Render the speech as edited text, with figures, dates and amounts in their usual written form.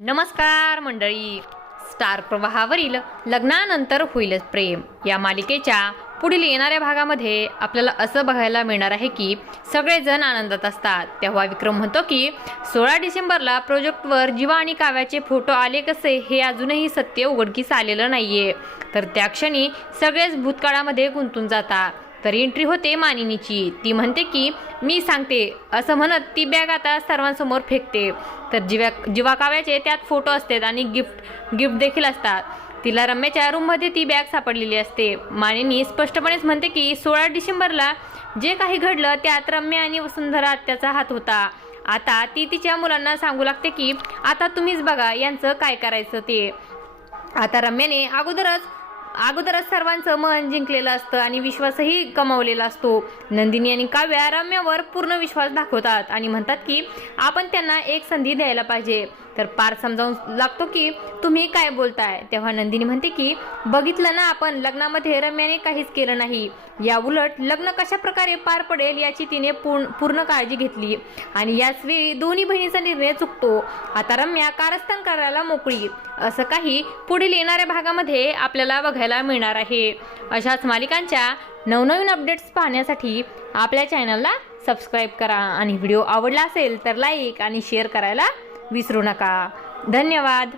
नमस्कार मंडळी. स्टार प्रवाहावरील लग्नानंतर होईलच प्रेम या मालिकेच्या पुढील येणाऱ्या भागामध्ये आपल्याला असं बघायला मिळणार आहे की सगळेजण आनंदात असतात. तेव्हा विक्रम म्हणतो की 16 डिसेंबरला प्रोजेक्टवर जीवा आणि काव्याचे फोटो आले कसे हे अजूनही सत्य उघडकीस आलेलं नाहीये. तर त्या क्षणी सगळेच भूतकाळामध्ये गुंतून जातात. तर एंट्री होते मानिनीची. ती म्हणते की मी सांगते असं म्हणत ती बॅग आता सर्वांसमोर फेकते. तर जीवा काव्याचे त्यात फोटो असतात आणि गिफ्ट देखील असतात. तिला रम्याच्या रूममध्ये ती बॅग सापडलेली असते. मानिनी स्पष्टपणेच म्हणते की 16 डिसेंबरला जे काही घडलं त्यात रम्या आणि वसुंधरा आत्याचा हात होता. आता ती तिच्या मुलांना सांगू लागते की आता तुम्हीच बघा यांचं काय करायचं ते. आता रम्याने अगोदरच सर्वांचं मन जिंकलेलं असतं आणि विश्वासही कमावलेला असतो. नंदिनी आणि काव्या रम्यावर पूर्ण विश्वास दाखवतात आणि म्हणतात की आपण त्यांना एक संधी द्यायला पाहिजे. तर पार्थ समजावून लागतो की तुम्ही काय बोलताय. तेव्हा नंदिनी म्हणते की बघितलं ना आपण लग्नामध्ये रम्याने काहीच केलं नाही. या उलट लग्न कशा प्रकारे पार पडेल याची तिने पूर्ण काळजी घेतली आणि याच वेळी दोन्ही बहिणीचा निर्णय चुकतो. आता रम्या कारस्थान करायला मोकळी. असं काही पुढील येणाऱ्या भागामध्ये आपल्याला बघायला मिळणार आहे. अशाच मालिकांच्या नवनवीन अपडेट्स पाहण्यासाठी आपल्या चॅनलला सबस्क्राईब करा आणि व्हिडिओ आवडला असेल तर लाईक आणि शेअर करायला विसरू नका. धन्यवाद.